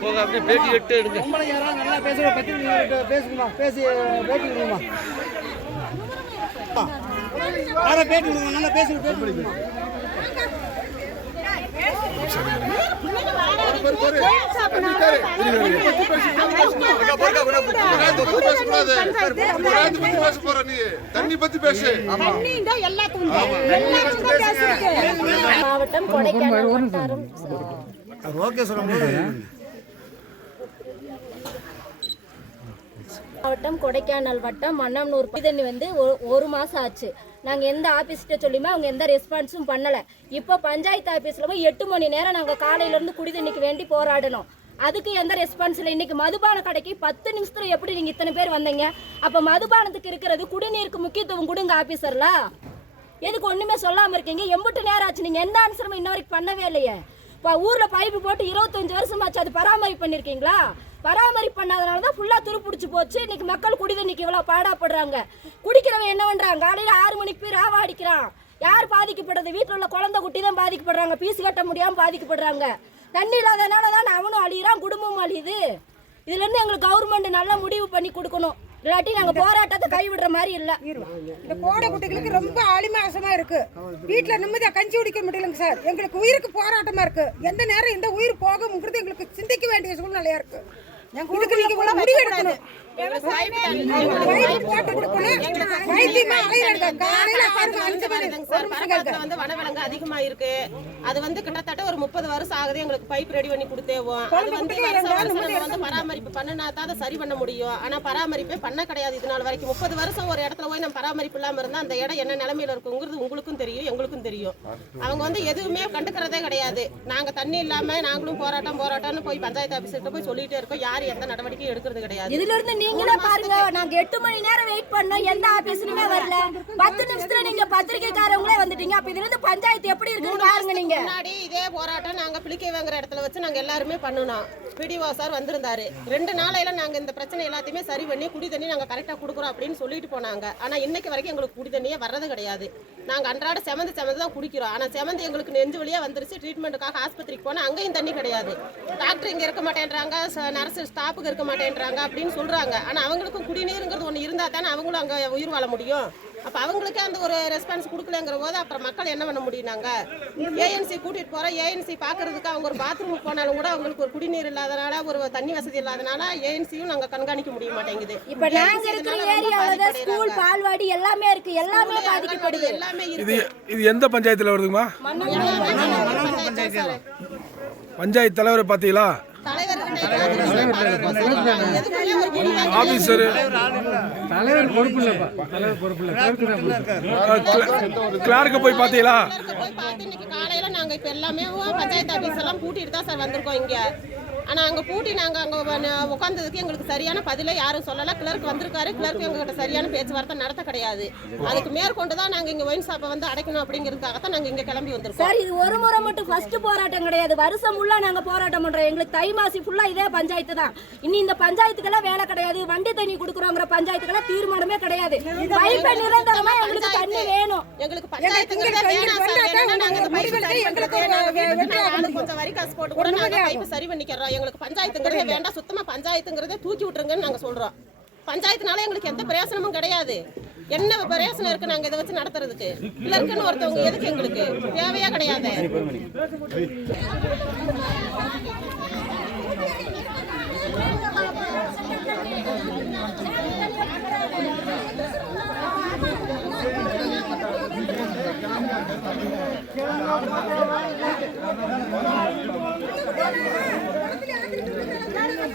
போக அப்படியே பேட்டி எட்டு எடுங்க நல்லா பேசுகிற பற்றி பேசுங்கம்மா பேசி பேட்டி கொடுங்கம்மா பேட்டி கொடுங்க நல்லா பேசுங்க. பேட்டி கொடுங்கம்மா தண்ணி பத்தி பேசு. ஆமா. மாவட்டம் கொடைக்கானல் வட்டாரம். மாவட்டம் கொடைக்கானல் வட்டம் மன்னம்னூர் தண்ணி வந்து ஒரு- ஒரு ஆச்சு. நாங்கள் எந்த ஆஃபீஸ்கிட்ட சொல்லியுமே அவங்க எந்த ரெஸ்பான்ஸும் பண்ணலை. இப்போ பஞ்சாயத்து ஆஃபீஸில் போய் எட்டு மணி நேரம் நாங்கள் காலையிலேருந்து குடி தண்ணிக்கு வேண்டி போராடணும். அதுக்கு எந்த ரெஸ்பான்ஸ் இல்லை. இன்னைக்கு மதுபான கடைக்கு பத்து நிமிஷத்தில் எப்படி நீங்கள் இத்தனை பேர் வந்தீங்க? அப்போ மதுபானத்துக்கு இருக்கிறது குடிநீருக்கு முக்கியத்துவம் கொடுங்க ஆபீசர்ல எதுக்கு ஒன்றுமே சொல்லாமல் இருக்கீங்க? எம்பிட்டு நேரம் ஆச்சு. நீங்கள் எந்த ஆன்சரும் இன்ன வரைக்கும் பண்ணவே இல்லையே. இப்போ ஊரில் பைப்பு போட்டு இருபத்தஞ்சி வருஷமாச்சு. அது பராமரிப்பு பண்ணியிருக்கீங்களா பராமரிப்பு பண்ணாதனால தான் ஃபுல்லா துருப்பிடிச்சு போச்சு. இன்னைக்கு மக்கள் குடி தண்ணிக்கு இவ்வளவு பாடாப்படுறாங்க. குடிக்கிறவன் என்ன பண்றான்? காலையில ஆறு மணிக்கு போய் ராவா அடிக்கிறான். யார் பாதிக்கப்படுறது? வீட்டில் உள்ள குழந்தை குட்டி தான் பாதிக்கப்படுறாங்க. பீஸ் கட்ட முடியாம பாதிக்கப்படுறாங்க. தண்ணி இல்லாதனால தான் அவனும் அழியிறான் குடும்பமும் அழியுது. இதுல இருந்து எங்களுக்கு கவர்மெண்ட் நல்ல முடிவு பண்ணி கொடுக்கணும். இல்லாட்டி நாங்க போராட்டத்தை கைவிடுற மாதிரி இல்லை. இந்த கோடை குட்டிகளுக்கு ரொம்ப ஆலிமாசமா இருக்கு. வீட்டுல நிம்மதியா கஞ்சி குடிக்க முடியலங்க சார். எங்களுக்கு உயிருக்கு போராட்டமா இருக்கு. எந்த நேரம் எந்த உயிர் போகும்ங்கிறது எங்களுக்கு சிந்திக்க வேண்டிய சூழ்நிலையா இருக்கு. இதுக்கு நீங்க முடிவு எடுக்கணும். பைப் வந்து வனவிலங்கு அதிகமா இருக்கு அது வந்து கிட்டத்தட்ட ஒரு முப்பது வருஷம் ஆகுது எங்களுக்கு பைப் ரெடி பண்ணி கொடுத்தேவோம் அது வந்து வருஷம் வருஷம் வந்து பராமரிப்பு பண்ணினா தான் அதை சரி பண்ண முடியும் ஆனா பராமரிப்பே பண்ண கிடையாது இது நாள் வரைக்கும் முப்பது வருஷம் ஒரு இடத்துல போய் நம்ம பராமரிப்பு இல்லாம இருந்தா அந்த இடம் என்ன நிலைமையில இருக்குங்கிறது உங்களுக்கும் தெரியும் எங்களுக்கும் தெரியும் அவங்க வந்து எதுவுமே கண்டுக்கிறதே கிடையாது நாங்க தண்ணி இல்லாம நாங்களும் போராட்டம் போராட்டம்னு போய் பஞ்சாயத்து ஆபீஸ்கிட்ட போய் சொல்லிட்டே இருக்கோம் யாரும் எந்த நடவடிக்கையும் எடுக்கிறது கிடையாது நீங்களே பாருங்க நாங்க எட்டு மணி நேரம் வெயிட் பண்ணோம் எந்த ஆபீஸ்லயுமே வரல. பத்து நிமிஷத்துல நீங்க பத்திரிகைக்காரங்களே வந்துட்டீங்க. அப்ப இதுல இருந்து பஞ்சாயத்து எப்படி இருக்குன்னு பாருங்க நீங்க. முன்னாடி இதே போராட்டம் நாங்க பிளிக்கை வாங்குற இடத்துல வச்சு நாங்க எல்லாருமே பண்ணணும் பிடிஓ சார் வந்திருந்தாரு. ரெண்டு நாளையில நாங்க இந்த பிரச்சனை எல்லாத்தையுமே சரி பண்ணி குடி தண்ணி நாங்க கரெக்டா கொடுக்குறோம் அப்படின்னு சொல்லிட்டு போனாங்க. ஆனா இன்னைக்கு வரைக்கும் எங்களுக்கு குடி தண்ணியே வர்றது கிடையாது. நாங்க அன்றாட செமந்து செமந்து தான் குடிக்கிறோம். ஆனா செமந்து எங்களுக்கு நெஞ்சு வழியா வந்துருச்சு. ட்ரீட்மெண்ட்டுக்காக ஆஸ்பத்திரிக்கு போனா அங்கேயும் தண்ணி கிடையாது. டாக்டர் இங்க இருக்க மாட்டேன்றாங்க. நர்ஸ் ஸ்டாஃபுக்கு இருக்க மாட்டேன்றாங்க அப்படின்னு சொல்றாங்க. ஆனா அவங்களுக்கும் குடிநீருங்கிறது ஒண்ணு இருந்தா தானே அவங்களும் அங்க உயிர் வாழ முடியும். அப்ப அவங்களுக்கே அந்த ஒரு ரெஸ்பான்ஸ் கொடுக்கலங்கிற போது அப்புறம் மக்கள் என்ன பண்ண முடியும் நாங்க? ஏஎன்சி கூட்டிட்டு போறோம். ஏஎன்சி பாக்குறதுக்கு அவங்க ஒரு பாத்ரூமுக்கு போனாலும் கூட அவங்களுக்கு ஒரு குடிநீர் இல்லாதனால ஒரு தண்ணி வசதி இல்லாதனால ஏஎன்சியும் நாங்க கண்காணிக்க முடிய மாட்டேங்குது. இப்ப நாங்க இருக்கிற ஏரியாவில தான் ஸ்கூல் பால்வாடி எல்லாமே இருக்கு. எல்லாமே பாதிக்கப்படுது. எல்லாமே இது இது எந்த பஞ்சாயத்தில் வருதுங்கம்மா? இருக்கு பஞ்சாயத்து தலைவர் பார்த்தீங்களா தலைவர் எதுக்குமே ஒரு முடிவு ஆபீசரு. தலைவர் பொறுப்பு இல்லைப்பா. தலைவர் பொறுப்பு இல்லை. கிளார்க்கு போய் பார்த்தீங்களா? காலையில நாங்க இப்ப எல்லாமே பஞ்சாயத்து ஆபீஸ் எல்லாம் பூட்டிட்டு தான் சார் வந்திருக்கோம் இங்க. ஆனா அங்க பூட்டி நாங்க அங்க உட்கார்ந்ததுக்கு எங்களுக்கு சரியான பதிலே யாரும் சொல்லல. கிளர்க் வந்திருக்காரு. கிளர்க் எங்ககிட்ட சரியான பேச்சுவார்த்தை நடத்த கிடையாது. அதுக்கு மேற்கொண்டு தான் நாங்க இங்க ஒயின் ஷாப்பை வந்து அடைக்கணும் அப்படிங்கிறதுக்காக தான் நாங்க இங்க கிளம்பி வந்திருக்கோம். சார் இது ஒரு முறை மட்டும் ஃபர்ஸ்ட் போராட்டம் கிடையாது. வருஷம் ஃபுல்லா நாங்க போராட்டம் பண்றோம். எங்களுக்கு தை மாசி ஃபுல்லா இதே பஞ்சாயத்து தான். இனி இந்த பஞ்சாயத்துக்கெல்லாம் வேலை கிடையாது. வண்டி தண்ணி கொடுக்குறோங்கிற பஞ்சாயத்துக்கெல்லாம் தீர்மானமே கிடையாது. பைப்பை நிரந்தரமா எங்களுக்கு தண்ணி வேணும். எங்களுக்கு கொஞ்சம் வரி காசு போட்டு கூட நாங்க பைப் சரி பண்ணிக்கிறோம். எங்களுக்கு பஞ்சாயத்துங்கிறதே வேண்டாம். சுத்தமா பஞ்சாயத்துங்கிறதே தூக்கி விட்டுருங்கன்னு நாங்க சொல்றோம். பஞ்சாயத்துனால எங்களுக்கு எந்த பிரயோசனமும் கிடையாது. என்ன பிரயோசனம் இருக்கு நாங்க இதை வச்சு நடத்துறதுக்கு? கிளர்க்குன்னு ஒருத்தவங்க எதுக்கு எங்களுக்கு? தேவையே கிடையாது.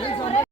நடவடிக்கை